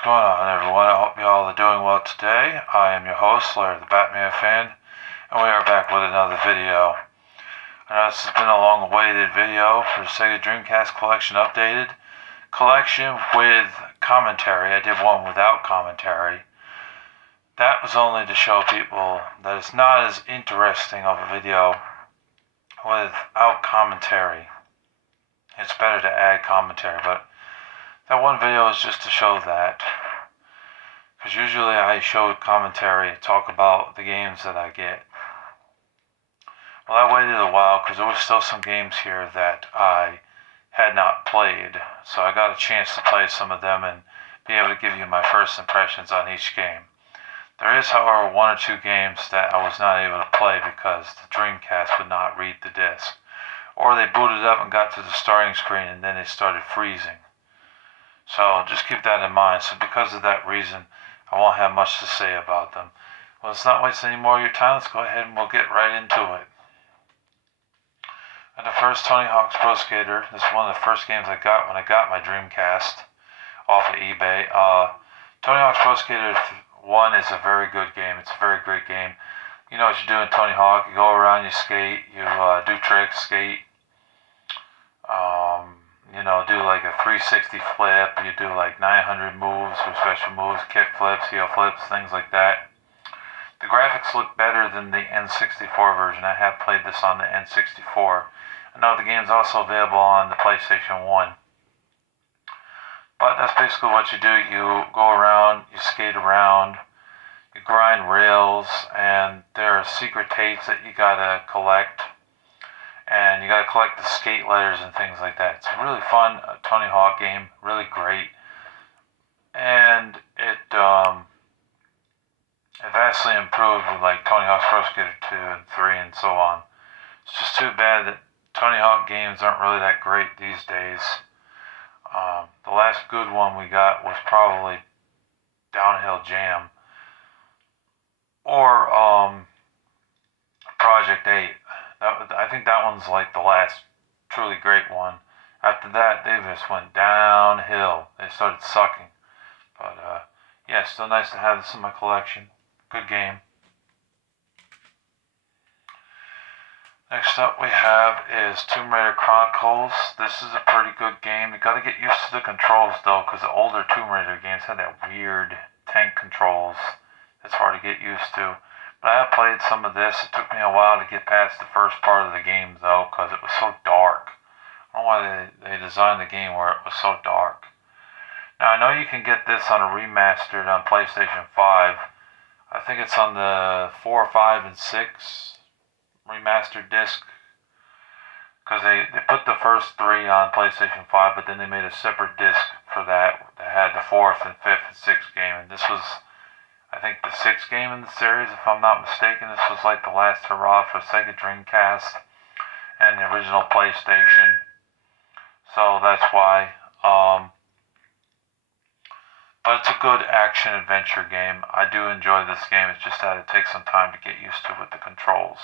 What's going on, everyone? I hope you all are doing well today. I am your host, Larry the Batman fan, and we are back with another video. I know this has been a long-awaited video for the Sega Dreamcast Collection Updated. Collection with commentary. I did one without commentary. That was only to show people that it's not as interesting of a video without commentary. It's better to add commentary, but that one video is just to show that. Because usually I show commentary, talk about the games that I get. Well, I waited a while because there was still some games here that I had not played. So I got a chance to play some of them and be able to give you my first impressions on each game. There is, however, one or two games that I was not able to play because the Dreamcast would not read the disc. Or they booted up and got to the starting screen and then they started freezing. So just keep that in mind. So because of that reason, I won't have much to say about them. Well, let's not waste any more of your time. Let's go ahead and we'll get right into it. And the first Tony Hawk's Pro Skater. This is one of the first games I got when I got my Dreamcast off of eBay. Tony Hawk's Pro Skater 1 is a very good game. It's a very great game. You know what you do in Tony Hawk. You go around, you skate, you do tricks, skate. Do like a 360 flip, you do like 900 moves or special moves, kick flips, heel flips, things like that. The graphics look better than the N64 version. I have played this on the N64. I know the game's also available on the PlayStation 1. But that's basically what you do. You go around, you skate around, you grind rails, and there are secret tapes that you gotta collect. And you gotta collect the skate letters and things like that. It's a really fun Tony Hawk game, really great. And it vastly improved with like Tony Hawk's Pro Skater 2 and 3 and so on. It's just too bad that Tony Hawk games aren't really that great these days. The last good one we got was probably Downhill Jam. Or Project 8. I think that one's like the last truly great one. After that, they just went downhill. They started sucking. But, yeah, still nice to have this in my collection. Good game. Next up we have is Tomb Raider Chronicles. This is a pretty good game. You gotta get used to the controls, though, because the older Tomb Raider games had that weird tank controls. It's hard to get used to. But I have played some of this. It took me a while to get past the first part of the game, though, because it was so dark. I don't know why they designed the game where it was so dark. Now, I know you can get this on a remastered on PlayStation 5. I think it's on the 4, 5, and 6 remastered disc. Because they put the first 3 on PlayStation 5, but then they made a separate disc for that had the 4th and 5th and 6th game. And this was, I think, the 6th game in the series, if I'm not mistaken. This was like the last hurrah for Sega Dreamcast and the original PlayStation. So that's why. But it's a good action-adventure game. I do enjoy this game. It's just that it takes some time to get used to with the controls.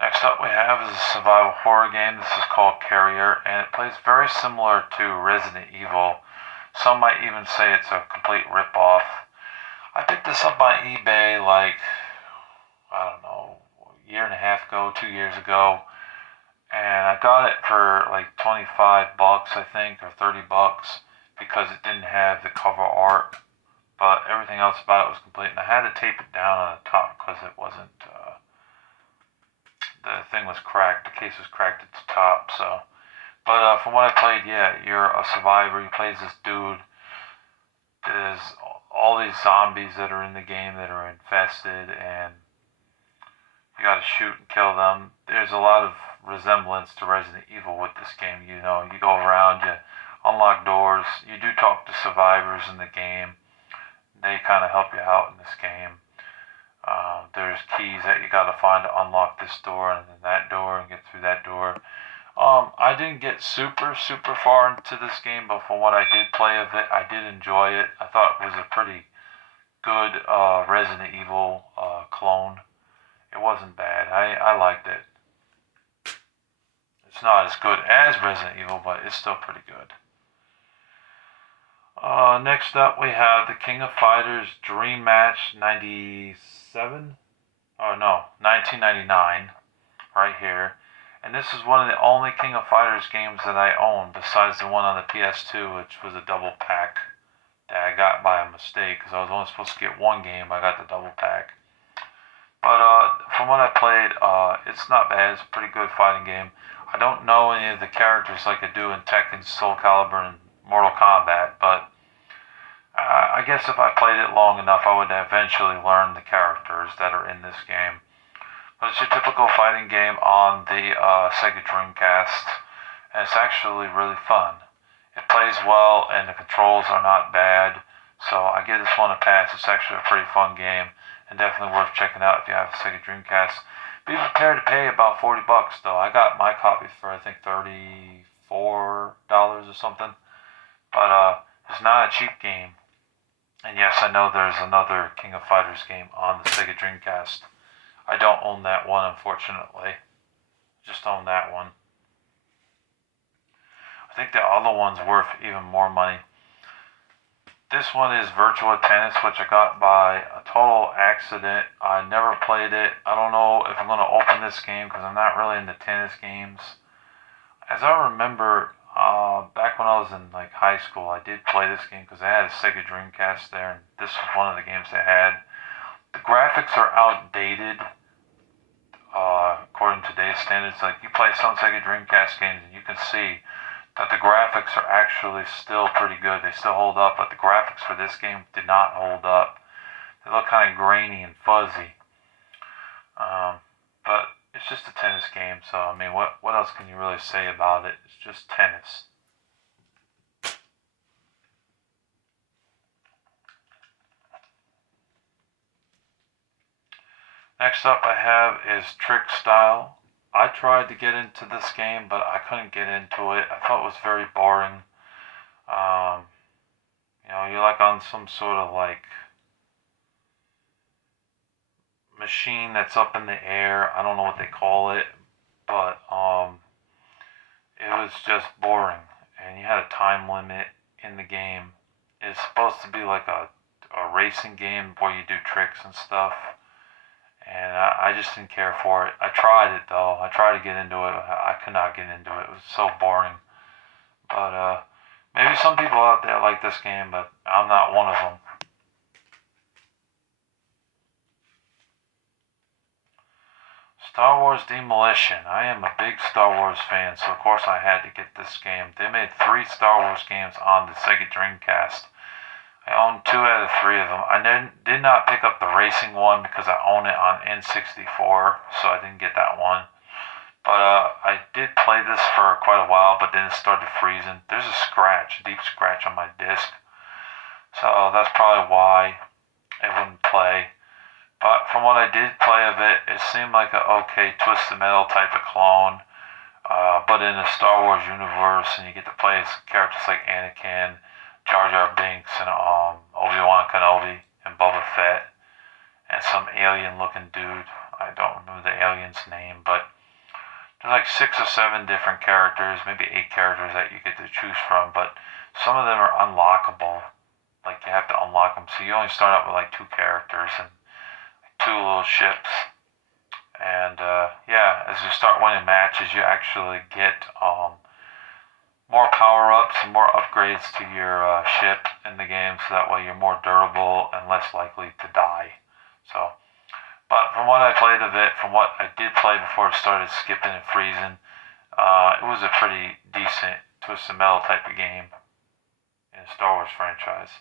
Next up we have is a survival horror game. This is called Carrier, and it plays very similar to Resident Evil. Some might even say it's a complete rip-off. I picked this up on eBay like, I don't know, a year and a half ago, 2 years ago. And I got it for like 25 bucks, I think, or 30 bucks, because it didn't have the cover art. But everything else about it was complete. And I had to tape it down on the top because it wasn't... the thing was cracked. The case was cracked at the top, so. But from what I played, yeah, you're a survivor. You play as this dude. There's all these zombies that are in the game that are infested, and you gotta shoot and kill them. There's a lot of resemblance to Resident Evil with this game. You know, you go around, you unlock doors. You do talk to survivors in the game. They kind of help you out in this game. There's keys that you gotta find to unlock this door and then that door and get through that door. I didn't get super far into this game, but from what I did play of it, I did enjoy it. I thought it was a pretty good Resident Evil clone. It wasn't bad. I liked it. It's It's not as good as Resident Evil, but it's still pretty good. Next up, we have the King of Fighters Dream Match 97? Oh no, 1999, right here. And this is one of the only King of Fighters games that I own, besides the one on the PS2, which was a double pack that I got by a mistake, because I was only supposed to get one game. I got the double pack. But from what I played, it's not bad. It's a pretty good fighting game. I don't know any of the characters like I do in Tekken, Soul Calibur, and Mortal Kombat, but I guess if I played it long enough, I would eventually learn the characters that are in this game. But it's your typical fighting game on the Sega Dreamcast, and it's actually really fun. It plays well, and the controls are not bad, so I give this one a pass. It's actually a pretty fun game, and definitely worth checking out if you have a Sega Dreamcast. Be prepared to pay about $40 though. I got my copy for I think $34 or something, but it's not a cheap game. And yes, I know there's another King of Fighters game on the Sega Dreamcast. I don't own that one, unfortunately. Just own that one. I think the other one's worth even more money. This one is Virtua Tennis, which I got by a total accident. I never played it. I don't know if I'm going to open this game because I'm not really into tennis games. As I remember, back when I was in like high school, I did play this game because I had a Sega Dreamcast there, and this was one of the games I had. The graphics are outdated, according to today's standards. Like, you play some Sega Dreamcast games and you can see that the graphics are actually still pretty good. They still hold up, but the graphics for this game did not hold up. They look kind of grainy and fuzzy. But it's just a tennis game, so I mean, what else can you really say about it? It's just tennis. Next up I have is Trick Style. I tried to get into this game, but I couldn't get into it. I thought it was very boring. You're like on some sort of like machine that's up in the air. I don't know what they call it, but it was just boring. And you had a time limit in the game. It's supposed to be like a racing game where you do tricks and stuff. And I just didn't care for it. I tried it though. I tried to get into it. I could not get into it. It was so boring. But maybe some people out there like this game, but I'm not one of them. Star Wars Demolition. I am a big Star Wars fan, so of course I had to get this game. They made 3 Star Wars games on the Sega Dreamcast. I own 2 out of 3 of them. I did not pick up the racing one because I own it on N64, so I didn't get that one. But I did play this for quite a while, but then it started freezing. There's a deep scratch on my disc. So that's probably why it wouldn't play. But from what I did play of it, it seemed like a okay Twisted Metal type of clone. But in the Star Wars universe, and you get to play as characters like Anakin, Jar Jar Binks, and Obi-Wan Kenobi, and Boba Fett, and some alien-looking dude. I don't remember the alien's name, but there's like 6 or 7 different characters, maybe 8 characters that you get to choose from, but some of them are unlockable. Like, you have to unlock them, so you only start out with like 2 characters and 2 little ships. And as you start winning matches, you actually get more power-ups and more upgrades to your ship in the game, so that way you're more durable and less likely to die. But from what I played of it, from what I did play before it started skipping and freezing, it was a pretty decent Twisted Metal type of game in the Star Wars franchise.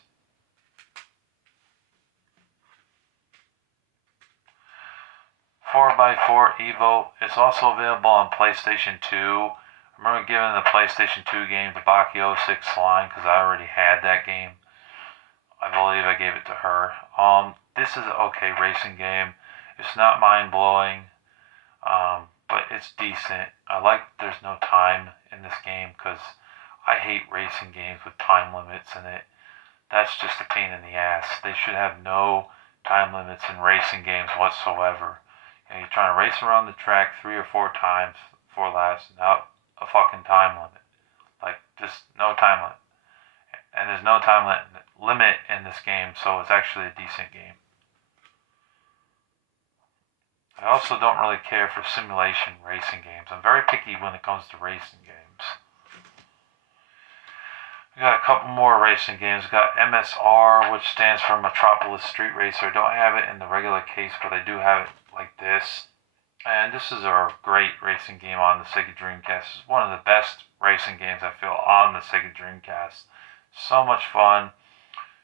4x4 Evo is also available on PlayStation 2. I remember giving the PlayStation 2 game to Baki 06 Slime because I already had that game. I believe I gave it to her. This is an okay racing game. It's not mind-blowing, but it's decent. I like there's no time in this game because I hate racing games with time limits in it. That's just a pain in the ass. They should have no time limits in racing games whatsoever. You're trying to race around the track 3 or 4 times, 4 laps, and out fucking time limit. Like, just no time limit. And there's no time limit in this game, so it's actually a decent game. I also don't really care for simulation racing games. I'm very picky when it comes to racing games. We got a couple more racing games. We got MSR, which stands for Metropolis Street Racer. I don't have it in the regular case, but I do have it like this. And this is a great racing game on the Sega Dreamcast. It's one of the best racing games I feel on the Sega Dreamcast. So much fun.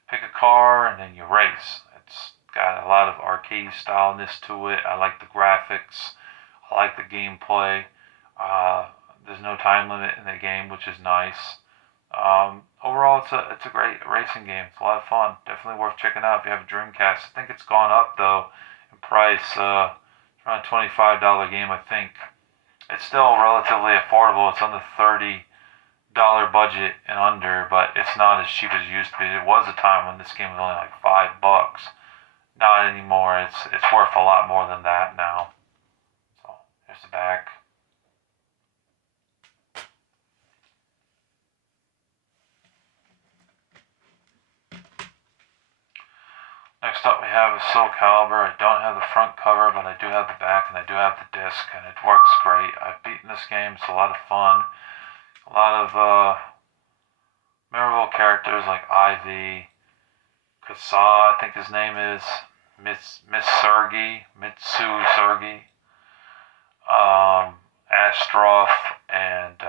Pick a car and then you race. It's got a lot of arcade styleness to it. I like the graphics. I like the gameplay. There's no time limit in the game, which is nice. Overall, it's a great racing game. It's a lot of fun. Definitely worth checking out if you have a Dreamcast. I think it's gone up though in price. Around a $25 game, I think. It's still relatively affordable. It's on the $30 budget and under, but it's not as cheap as it used to be. There was a time when this game was only like $5. Not anymore. It's worth a lot more than that now. So here's the back. Next up we have Soul Calibur. I don't have the front cover, but I do have the back and I do have the disc, and it works great. I've beaten this game. It's a lot of fun. A lot of memorable characters like Ivy, Kasa, I think his name is, Mitsu Sergi, Astroth, and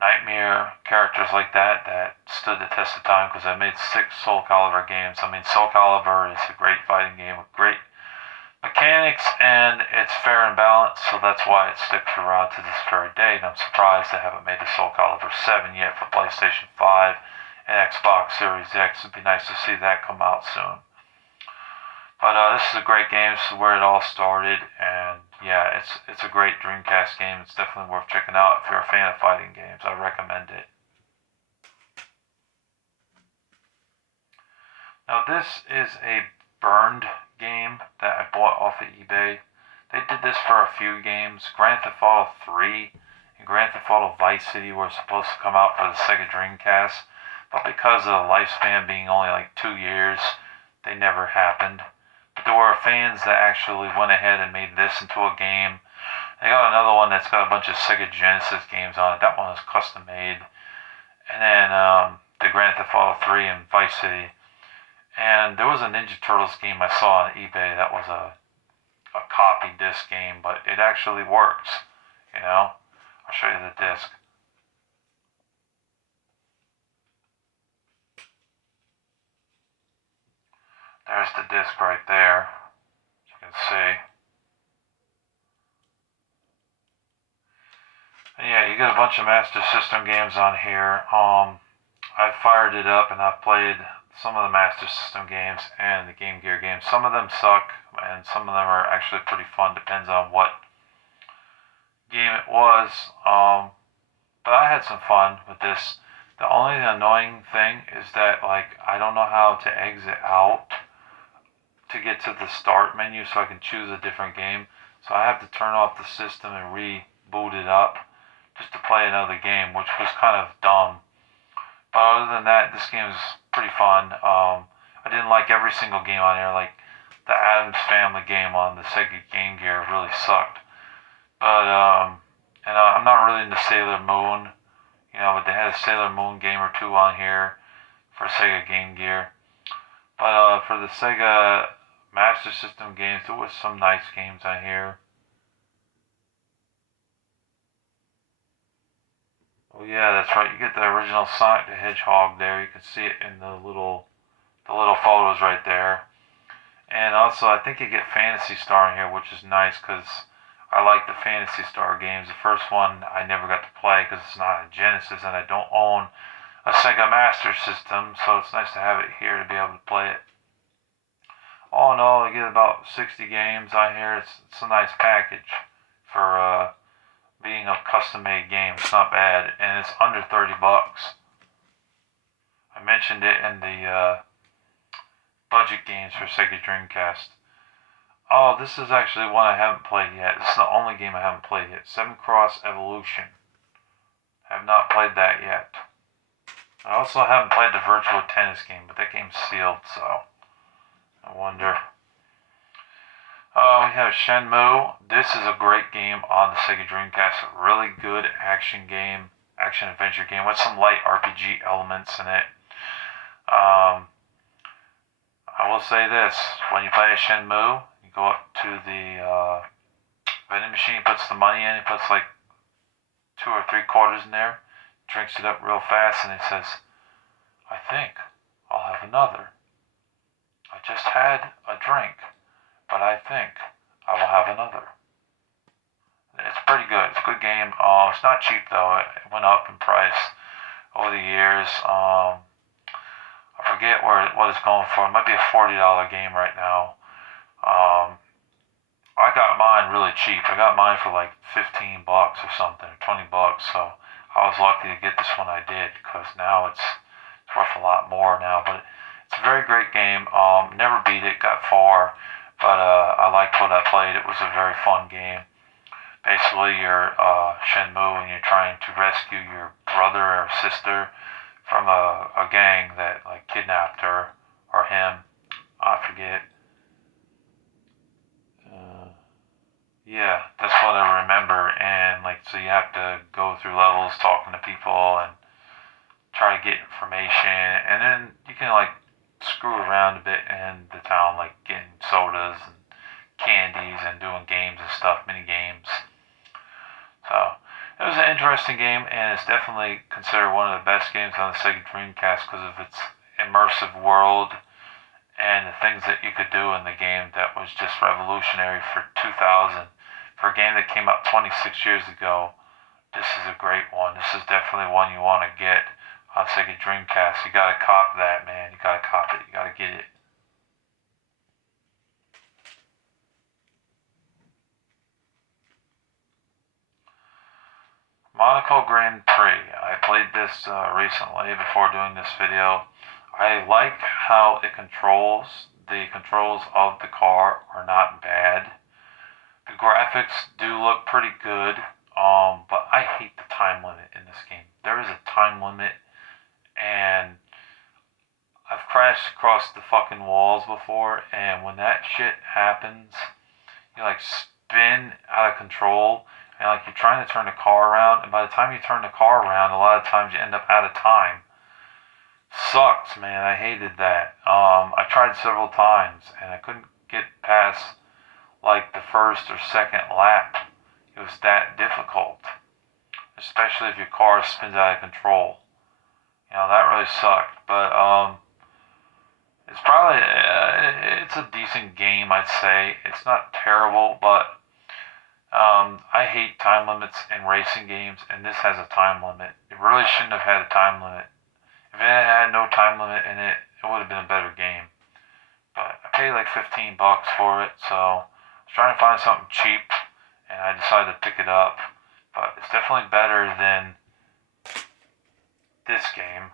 Nightmare, characters like that stood the test of time because I made 6 Soul Calibur games. I mean, Soul Calibur is a great fighting game with great mechanics, and it's fair and balanced, so that's why it sticks around to this very day. And I'm surprised they haven't made a Soul Calibur 7 yet for PlayStation 5 and Xbox Series X. It'd be nice to see that come out soon. But this is a great game. This is where it all started, and yeah, it's a great Dreamcast game. It's definitely worth checking out if you're a fan of fighting games. I recommend it. Now this is a burned game that I bought off of eBay. They did this for a few games. Grand Theft Auto 3 and Grand Theft Auto Vice City were supposed to come out for the Sega Dreamcast, but because of the lifespan being only like 2 years, they never happened. But there were fans that actually went ahead and made this into a game. They got another one that's got a bunch of Sega Genesis games on it. That one is custom made. And then the Grand Theft Auto 3 and Vice City. And there was a Ninja Turtles game I saw on eBay that was a copy disc game, but it actually works. You know? I'll show you the disc. There's the disc right there, as you can see. And yeah, you get a bunch of Master System games on here. I fired it up and I've played some of the Master System games and the Game Gear games. Some of them suck and some of them are actually pretty fun. Depends on what game it was. But I had some fun with this. The only annoying thing is that like I don't know how to exit out to get to the start menu so I can choose a different game. So I have to turn off the system and reboot it up just to play another game, which was kind of dumb. But other than that, this game is pretty fun. I didn't like every single game on here. Like the Addams Family game on the Sega Game Gear really sucked. But I'm not really into Sailor Moon, but they had a Sailor Moon game or two on here for Sega Game Gear. But for the Sega Master System games, there was some nice games on here. Oh yeah, that's right. You get the original Sonic the Hedgehog there. You can see it in the little photos right there. And also, I think you get Phantasy Star in here, which is nice because I like the Phantasy Star games. The first one I never got to play because it's not a Genesis and I don't own a Sega Master System, so it's nice to have it here to be able to play it. All in all, you get about 60 games on here. It's a nice package for being a custom-made game. It's not bad, and it's under $30. I mentioned it in the budget games for Sega Dreamcast. Oh, this is actually one I haven't played yet. This is the only game I haven't played yet. Seven Cross Evolution. I have not played that yet. I also haven't played the virtual tennis game, but that game's sealed, so I wonder. We have Shenmue. This is a great game on the Sega Dreamcast. A really good action game, action adventure game with some light RPG elements in it. I will say this: when you play a Shenmue, you go up to the vending machine, puts the money in, he puts like 2 or 3 quarters in there, drinks it up real fast, and he says, "I think I'll have another. I just had a drink, but I think I will have another." It's pretty good. It's a good game. It's not cheap though. It went up in price over the years. I forget what it's going for. It might be a $40 game right now. I got mine really cheap. I got mine for like $15 or something, $20. So I was lucky to get this one. I did, because now it's worth a lot more now. But it's a very great game. Never beat it. Got far, but I liked what I played. It was a very fun game. Basically, you're Shenmue and you're trying to rescue your brother or sister from a gang that like kidnapped her or him. I forget. Yeah, that's what I remember. And like, so you have to go through levels talking to people and try to get information, and then you can like screw around a bit in the town, like getting sodas and candies and doing games and stuff, mini games. So it was an interesting game, and it's definitely considered one of the best games on the Sega Dreamcast because of its immersive world and the things that you could do in the game that was just revolutionary for 2000. For a game that came out 26 years ago, this is a great one. This is definitely one you want to get on Sega Dreamcast. You gotta cop that, man. You gotta cop it. You gotta get it. Monaco Grand Prix. I played this recently before doing this video. I like how it controls. The controls of the car are not bad. The graphics do look pretty good, but I hate the time limit in this game. There is a time limit, and I've crashed across the fucking walls before, and when that shit happens, you like spin out of control, and like you're trying to turn the car around, and by the time you turn the car around, a lot of times you end up out of time. Sucks, man. I hated that. I tried several times, and I couldn't get past like the first or second lap. It was that difficult, especially if your car spins out of control. That really sucked. But it's probably it's a decent game, I'd say. It's not terrible, but I hate time limits in racing games, and this has a time limit. It really shouldn't have had a time limit. If it had no time limit in it, it would have been a better game. But I paid like $15 for it, so I was trying to find something cheap, and I decided to pick it up. But it's definitely better than this game.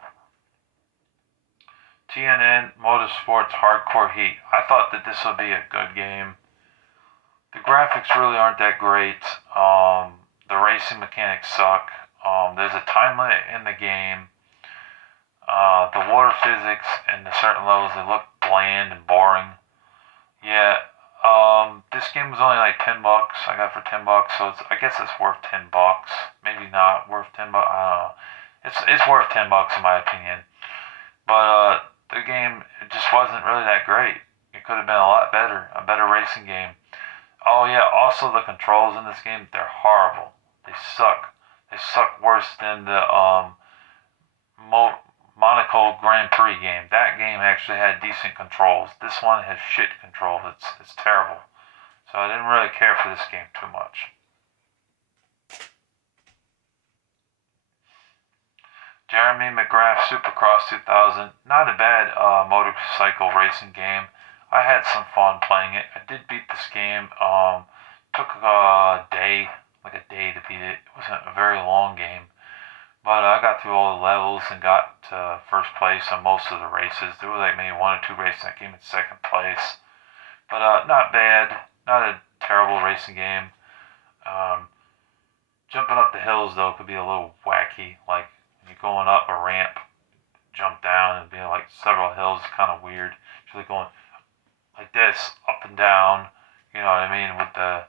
TNN Motorsports Hardcore Heat. I thought that this would be a good game. The graphics really aren't that great. The racing mechanics suck. There's a time limit in the game. The water physics in the certain levels, they look bland and boring. Yeah, this game was only like $10. I got it for $10, so I guess it's worth $10. Maybe not worth $10. I don't know. It's worth $10 in my opinion. But the game, it just wasn't really that great. It could have been a lot better, a better racing game. Oh yeah, also the controls in this game, they're horrible. They suck. They suck worse than the Monaco Grand Prix game. That game actually had decent controls. This one has shit controls. It's terrible. So I didn't really care for this game too much. Jeremy McGrath Supercross 2000. Not a bad motorcycle racing game. I had some fun playing it. I did beat this game. Took a day, like a day to beat it. It wasn't a very long game. But I got through all the levels and got to first place on most of the races. There were like maybe 1 or 2 races that came in second place. But not bad. Not a terrible racing game. Um, Jumping up the hills though could be a little wacky. Like when you're going up a ramp, jump down and being like several hills, kind of weird. Usually going like this, up and down. You know what I mean? With the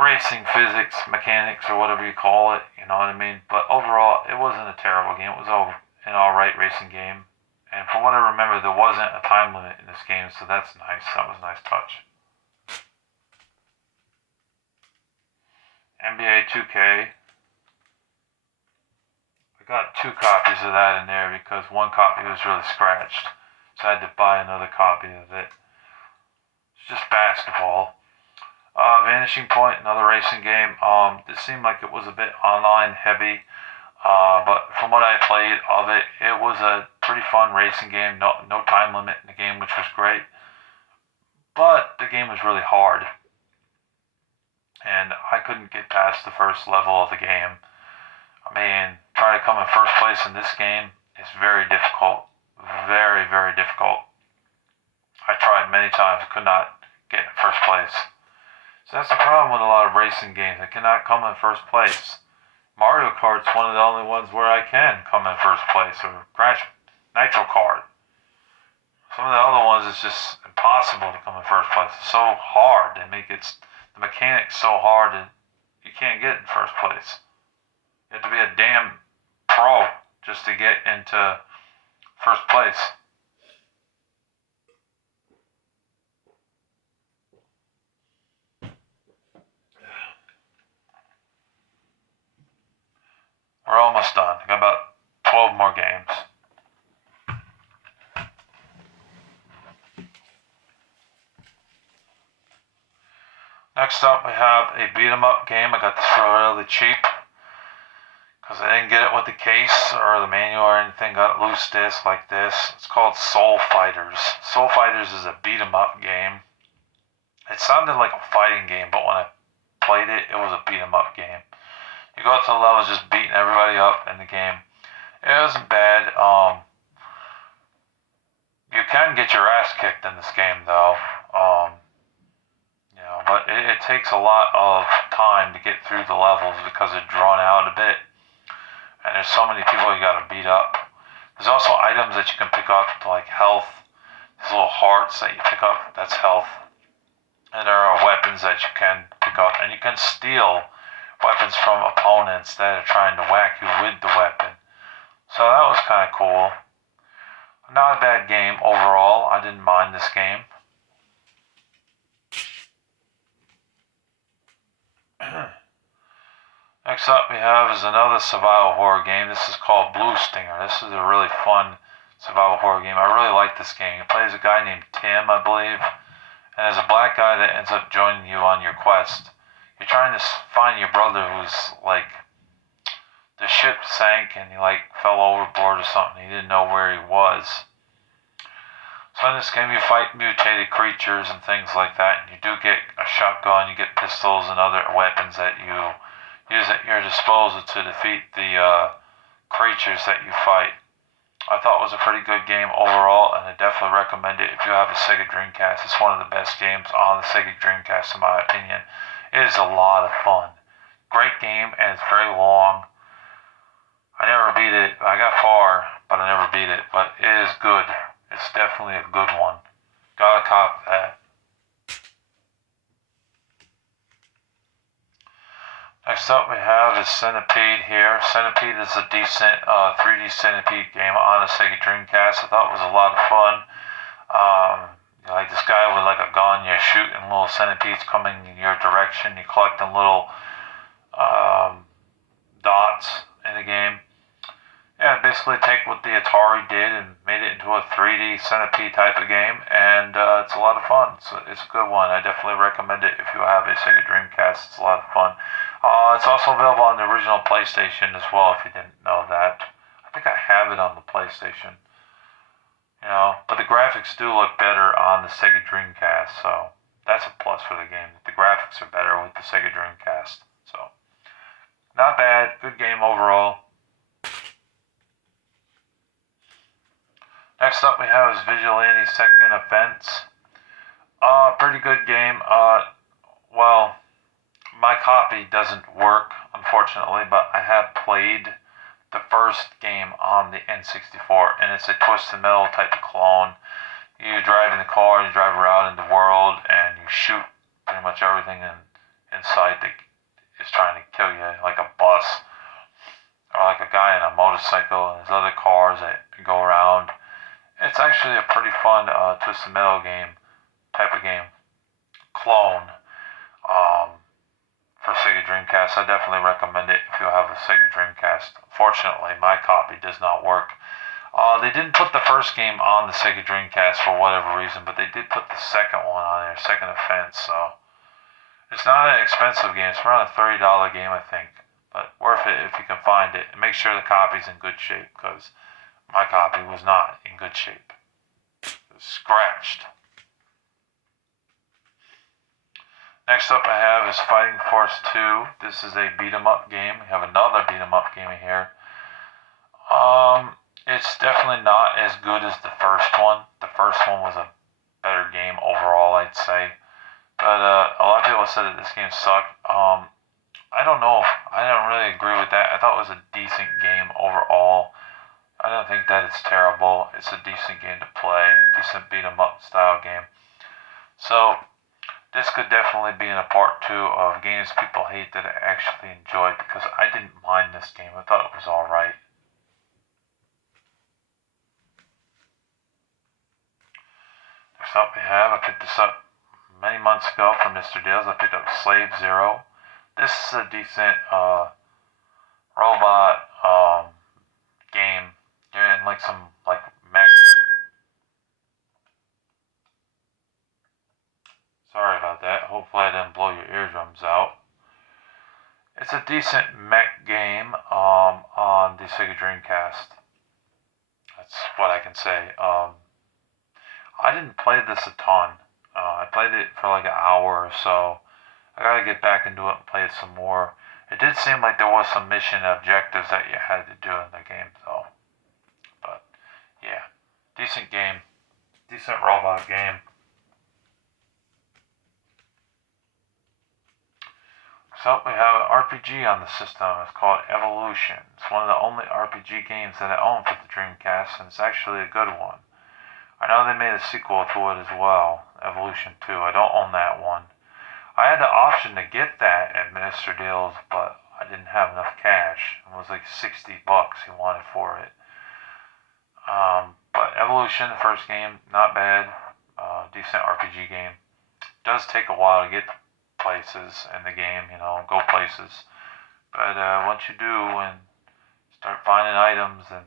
racing physics, mechanics, or whatever you call it. You know what I mean? But overall, it wasn't a terrible game. It was an alright racing game. And from what I remember, there wasn't a time limit in this game, so that's nice. That was a nice touch. NBA 2K. I got 2 copies of that in there because one copy was really scratched. So I had to buy another copy of it. It's just basketball. Vanishing Point, another racing game. It seemed like it was a bit online heavy. But from what I played of it, it was a pretty fun racing game. No time limit in the game, which was great. But the game was really hard. And I couldn't get past the first level of the game. I mean, trying to come in first place in this game is very difficult. Very, very difficult. I tried many times, could not get in first place. So that's the problem with a lot of racing games. I cannot come in first place. Mario Kart's one of the only ones where I can come in first place, or Crash Nitro Kart. Some of the other ones, it's just impossible to come in first place. It's so hard. They make the mechanics so hard that you can't get in first place. You have to be a damn pro just to get into first place. We're almost done. I got about 12 more games. Next up, we have a beat 'em up game. I got this for really cheap because I didn't get it with the case or the manual or anything. Got loose disc like this. It's called Soul Fighters. Soul Fighters is a beat 'em up game. It sounded like a fighting game, but when I played it, it was a beat 'em up game. You go through the levels just beating everybody up in the game. It wasn't bad. You can get your ass kicked in this game though. But it takes a lot of time to get through the levels because they're drawn out a bit. And there's so many people you gotta beat up. There's also items that you can pick up, like health. These little hearts that you pick up, that's health. And there are weapons that you can pick up. And you can steal weapons from opponents that are trying to whack you with the weapon. So that was kind of cool. Not a bad game overall. I didn't mind this game. Next up we have is another survival horror game. This is called Blue Stinger. This is a really fun survival horror game. I really like this game. It plays a guy named Tim, I believe. And there's a black guy that ends up joining you on your quest. You're trying to find your brother who's like, the ship sank and he like fell overboard or something. He didn't know where he was. So in this game you fight mutated creatures and things like that. And you do get a shotgun, you get pistols and other weapons that you use at your disposal to defeat the creatures that you fight. I thought it was a pretty good game overall, and I definitely recommend it if you have a Sega Dreamcast. It's one of the best games on the Sega Dreamcast in my opinion. It is a lot of fun. Great game, and it's very long. I never beat it. I got far, but I never beat it. But it is good. It's definitely a good one. Gotta cop that. Next up we have is Centipede here. Centipede is a decent 3D Centipede game on a Sega Dreamcast. I thought it was a lot of fun. Like this guy with like a gun, you're shooting little centipedes coming in your direction. You're collecting little dots in the game. Yeah, basically take what the Atari did and made it into a 3D Centipede type of game, and it's a lot of fun. It's a good one. I definitely recommend it if you have a Sega Dreamcast. It's a lot of fun. It's also available on the original PlayStation as well, if you didn't know that. I think I have it on the PlayStation. But the graphics do look better on the Sega Dreamcast, so that's a plus for the game. The graphics are better with the Sega Dreamcast. So, not bad. Good game overall. Next up we have is Vigilante Second Offense. Pretty good game. Well, my copy doesn't work, unfortunately, but I have played the first game on the N64, and it's a Twisted Metal type of clone. You drive in the car, you drive around in the world, and you shoot pretty much everything in sight that is trying to kill you, like a bus, or like a guy in a motorcycle, and there's other cars that go around. It's actually a pretty fun Twisted Metal game, type of game, clone, um, for Sega Dreamcast. I definitely recommend it if you have a Sega Dreamcast. Fortunately, my copy does not work. They didn't put the first game on the Sega Dreamcast for whatever reason, but they did put the second one on there, Second Offense, so it's not an expensive game. It's around a $30 game, I think, but worth it if you can find it. And make sure the copy's in good shape, because my copy was not in good shape. It was scratched. Next up I have is Fighting Force 2. This is a beat 'em up game. We have another beat 'em up game here. It's definitely not as good as the first one. The first one was a better game overall, I'd say. But a lot of people said that this game sucked. I don't know. I don't really agree with that. I thought it was a decent game overall. I don't think that it's terrible. It's a decent game to play, a decent beat 'em up style game. So this could definitely be in a part 2 of games people hate that I actually enjoyed, because I didn't mind this game. I thought it was alright. Next up we have, I picked this up many months ago from Mr. Deals. I picked up Slave Zero. This is a decent robot game. You're in like some like mech. Sorry about that. Hopefully I didn't blow your eardrums out. It's a decent mech game on the Sega Dreamcast. That's what I can say. I didn't play this a ton. I played it for like an hour or so. I gotta get back into it and play it some more. It did seem like there was some mission objectives that you had to do in the game, though. But yeah, decent game, decent robot game. So we have an RPG on the system. It's called Evolution. It's one of the only RPG games that I own for the Dreamcast, and it's actually a good one. I know they made a sequel to it as well, Evolution 2. I don't own that one. I had the option to get that at Minister Deals, but I didn't have enough cash. It was like $60 he wanted for it. But Evolution, the first game, not bad. Decent RPG game. Does take a while to get places in the game, go places. But once you do and start finding items and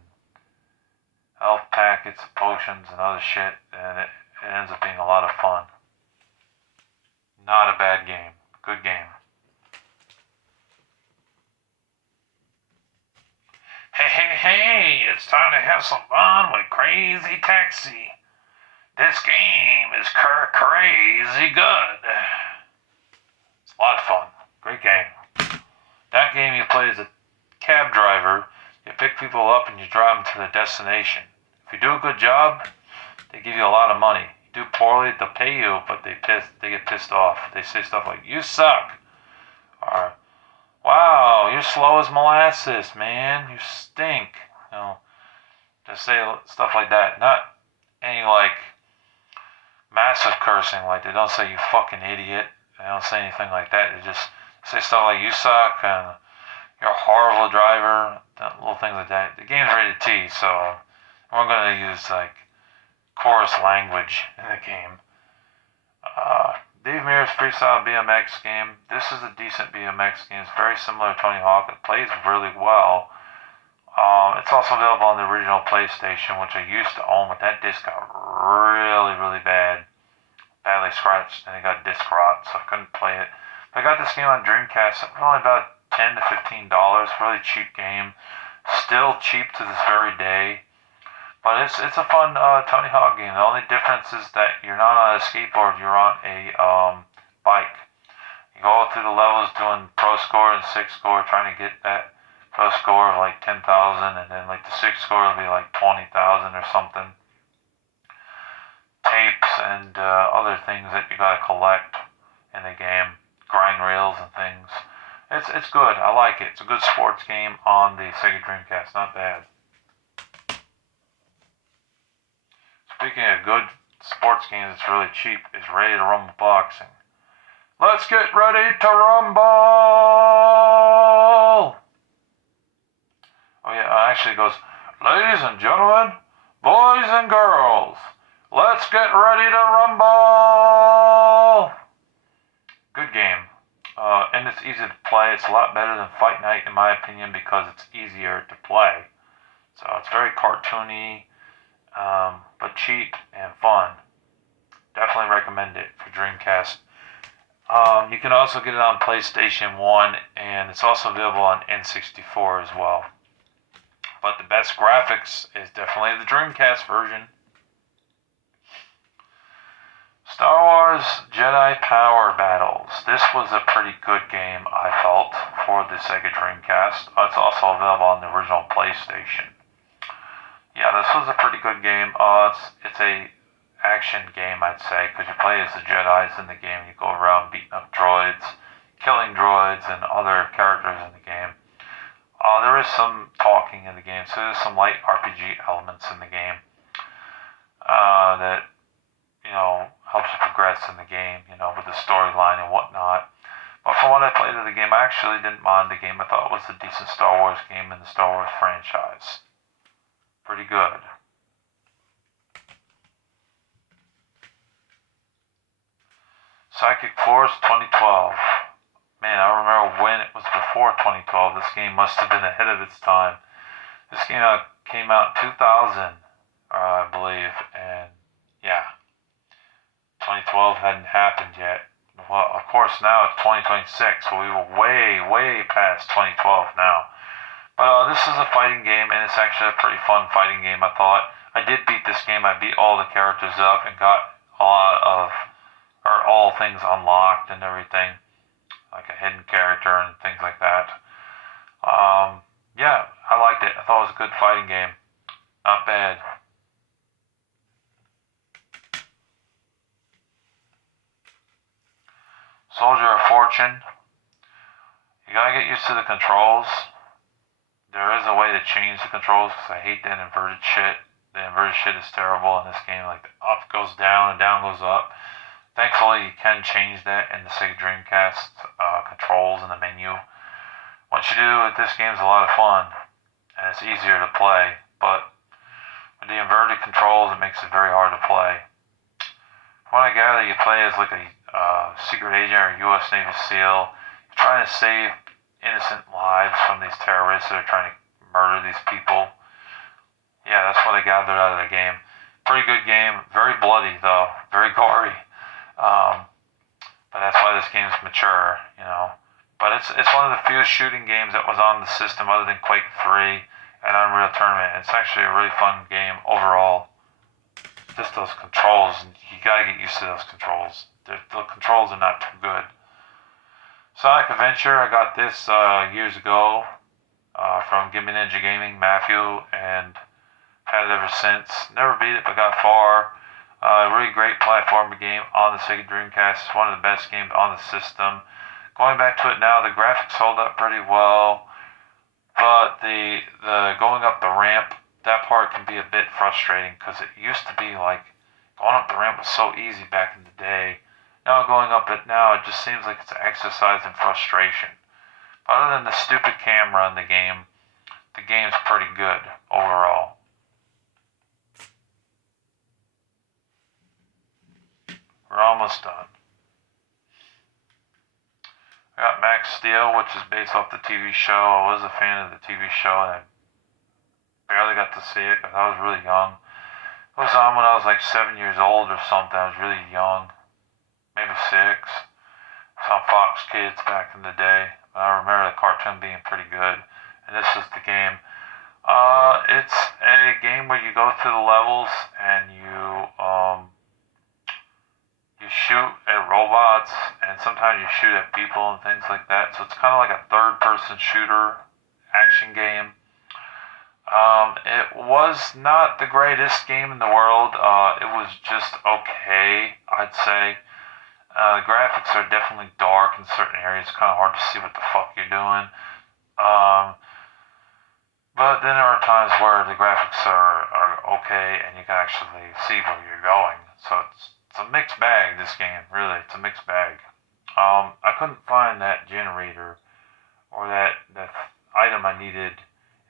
health packets, potions, and other shit, and it ends up being a lot of fun. Not a bad game. Good game. Hey, it's time to have some fun with Crazy Taxi. This game is crazy good. It's a lot of fun. Great game. That game you play as a cab driver. You pick people up and you drive them to their destination. If you do a good job, they give you a lot of money. You do poorly, they'll pay you, but they get pissed off. They say stuff like, "You suck," or "Wow, you're slow as molasses, man. You stink." Just say stuff like that. Not any like massive cursing. Like they don't say "you fucking idiot." They don't say anything like that. They just say stuff like "you suck" and "you're a horrible driver." Little things like that. The game's rated T, so we're gonna use like chorus language in the game. Dave Mirra's freestyle BMX game. This is a decent BMX game. It's very similar to Tony Hawk. It plays really well. It's also available on the original PlayStation, which I used to own, but that disc got really bad. Badly scratched, and it got disc rot, so I couldn't play it. But I got this game on Dreamcast. It was only about $10 to $15. Really cheap game. Still cheap to this very day. But it's a fun Tony Hawk game. The only difference is that you're not on a skateboard, you're on a bike. You go through the levels doing pro score and six score, trying to get that pro score of like 10,000, and then like the six score will be like 20,000 or something. tapes and other things that you gotta collect in the game, grind reels and things. It's good. I like it. It's a good sports game on the Sega Dreamcast. Not bad. Speaking of good sports games, it's really cheap. It's Ready to Rumble Boxing. Let's get ready to rumble! Oh yeah, it actually goes, ladies and gentlemen, boys and girls, let's get ready to rumble! Good game. And it's easy to play. It's a lot better than Fight Night in my opinion because it's easier to play. So it's very cartoony, but cheap and fun. Definitely recommend it for Dreamcast. You can also get it on PlayStation 1, and it's also available on N64 as well. But the best graphics is definitely the Dreamcast version. Star Wars Jedi Power Battles. This was a pretty good game, I felt, for the Sega Dreamcast. It's also available on the original PlayStation. Yeah, this was a pretty good game. It's a action game, I'd say, because you play as the Jedis in the game. You go around beating up droids, killing droids, and other characters in the game. There is some talking in the game, so there's some light RPG elements in the game that, helps you progress in the game, with the storyline and whatnot. But from what I played of the game, I actually didn't mind the game. I thought it was a decent Star Wars game in the Star Wars franchise. Pretty good. Psychic Force 2012. Man, I remember when it was before 2012. This game must have been ahead of its time. This game came out in 2000, I believe, and yeah, 2012 hadn't happened yet. Well, of course, now it's 2026, so we were way past 2012 now. But this is a fighting game, and it's actually a pretty fun fighting game, I thought. I did beat this game. I beat all the characters up and got all things unlocked and everything, like a hidden character and things like that. Yeah, I liked it. I thought it was a good fighting game. Not bad. Soldier of Fortune. You gotta get used to the controls. There is a way to change the controls because I hate that inverted shit. The inverted shit is terrible in this game. Like, the up goes down and down goes up. Thankfully, you can change that in the Sega Dreamcast controls in the menu. Once you do it, this game's a lot of fun, and it's easier to play. But with the inverted controls, it makes it very hard to play. From what I gather, you play as like a secret agent or U.S. Navy SEAL. You're trying to save innocent lives from these terrorists that are trying to murder these people. Yeah, that's what I gathered out of the game. Pretty good game. Very bloody, though. Very gory. But that's why this game's mature, But it's one of the few shooting games that was on the system other than Quake 3 and Unreal Tournament. It's actually a really fun game overall. Just those controls, you gotta get used to those controls. The controls are not too good. Sonic Adventure, I got this years ago from Gimme Ninja Gaming, Matthew, and had it ever since. Never beat it, but got far. Really great platformer game on the Sega Dreamcast. It's one of the best games on the system. Going back to it now, the graphics hold up pretty well, but the going up the ramp, that part can be a bit frustrating because it used to be like going up the ramp was so easy back in the day. Now going up it now, it just seems like it's an exercise in frustration. But other than the stupid camera in the game's pretty good overall. We're almost done. I got Max Steel, which is based off the TV show. I was a fan of the TV show, and I barely got to see it because I was really young. It was on when I was like 7 years old or something. I was really young, maybe 6. It was on Fox Kids back in the day. But I remember the cartoon being pretty good, and this is the game. It's a game where you go through the levels and you shoot at robots, and sometimes you shoot at people and things like that. So it's kind of like a third-person shooter action game. It was not the greatest game in the world. It was just okay, I'd say. The graphics are definitely dark in certain areas. It's kind of hard to see what the fuck you're doing. Um, but then there are times where the graphics are okay and you can actually see where you're going. So it's a mixed bag, this game, really. It's a mixed bag. I couldn't find that generator or that item I needed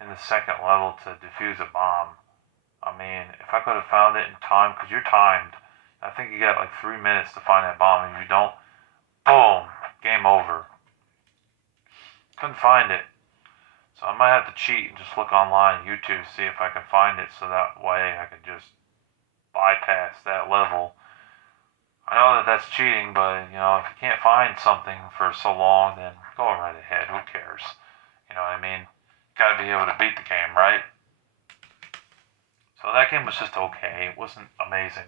in the second level to defuse a bomb. I mean, if I could have found it in time, because you're timed, I think you got like 3 minutes to find that bomb. If you don't, boom, game over. Couldn't find it. So I might have to cheat and just look online, YouTube, see if I can find it so that way I can just bypass that level. I know that that's cheating, but you know, if you can't find something for so long, then go right ahead. Who cares? You know what I mean? Got to be able to beat the game, right? So that game was just okay. It wasn't amazing.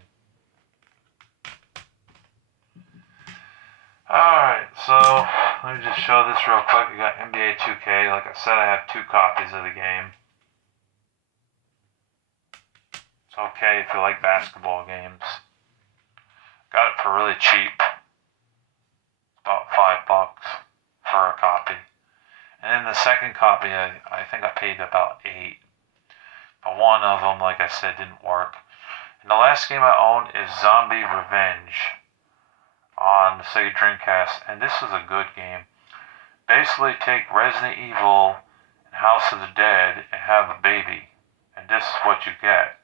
Alright, so let me just show this real quick. I got NBA 2K. Like I said, I have 2 copies of the game. It's okay if you like basketball games. Got it for really cheap. About $5 for a copy. And then the second copy, I think I paid about $8. But one of them, like I said, didn't work. And the last game I own is Zombie Revenge on the Sega Dreamcast, and this is a good game. Basically, take Resident Evil and House of the Dead and have a baby, and this is what you get.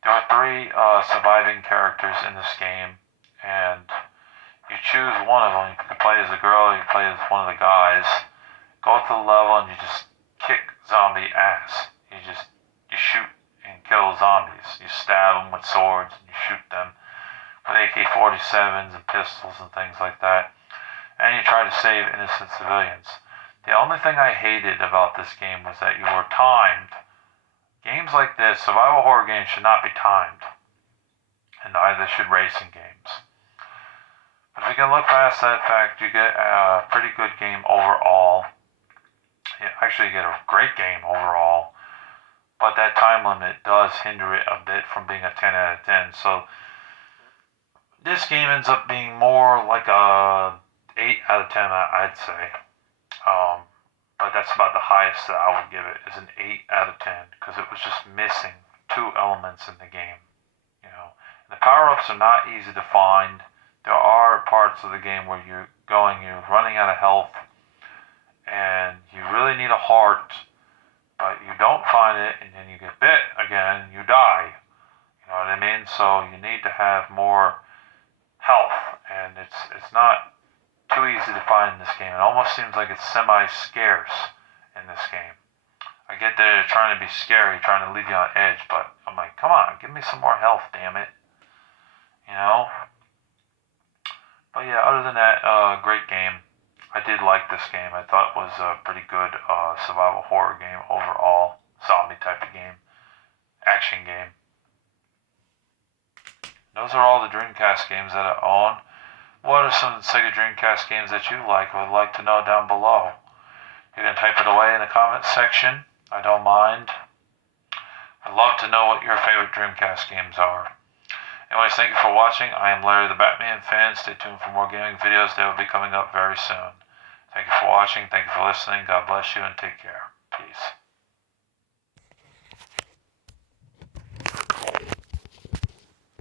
There are 3 surviving characters in this game, and you choose one of them. You can play as a girl, or you play as one of the guys. Go to the level and you just kick zombie ass. You shoot and kill zombies. You stab them with swords and you shoot them with AK-47s and pistols and things like that. And you try to save innocent civilians. The only thing I hated about this game was that you were timed. Games like this, survival horror games, should not be timed. And neither should racing games. But if you can look past that fact, you get a pretty good game overall. You get a great game overall. But that time limit does hinder it a bit from being a 10 out of 10. So this game ends up being more like a 8 out of 10, I'd say. But that's about the highest that I would give it, is an 8 out of 10, because it was just missing 2 elements in the game. You know, the power-ups are not easy to find. There are parts of the game where you're running out of health, and you really need a heart, but you don't find it, and then you get bit again, and you die. You know what I mean? So you need to have more health, and it's not too easy to find in this game. It almost seems like it's semi-scarce in this game. I get that they're trying to be scary, trying to leave you on edge, but I'm like, come on, give me some more health, damn it. You know? But yeah, other than that, great game. I did like this game. I thought it was a pretty good survival horror game overall. Zombie type of game. Action game. Those are all the Dreamcast games that I own. What are some Sega Dreamcast games that you like or would like to know down below? You can type it away in the comments section. I don't mind. I'd love to know what your favorite Dreamcast games are. Anyways, thank you for watching. I am Larry the Batman fan. Stay tuned for more gaming videos. They will be coming up very soon. Thank you for watching. Thank you for listening. God bless you and take care. Peace.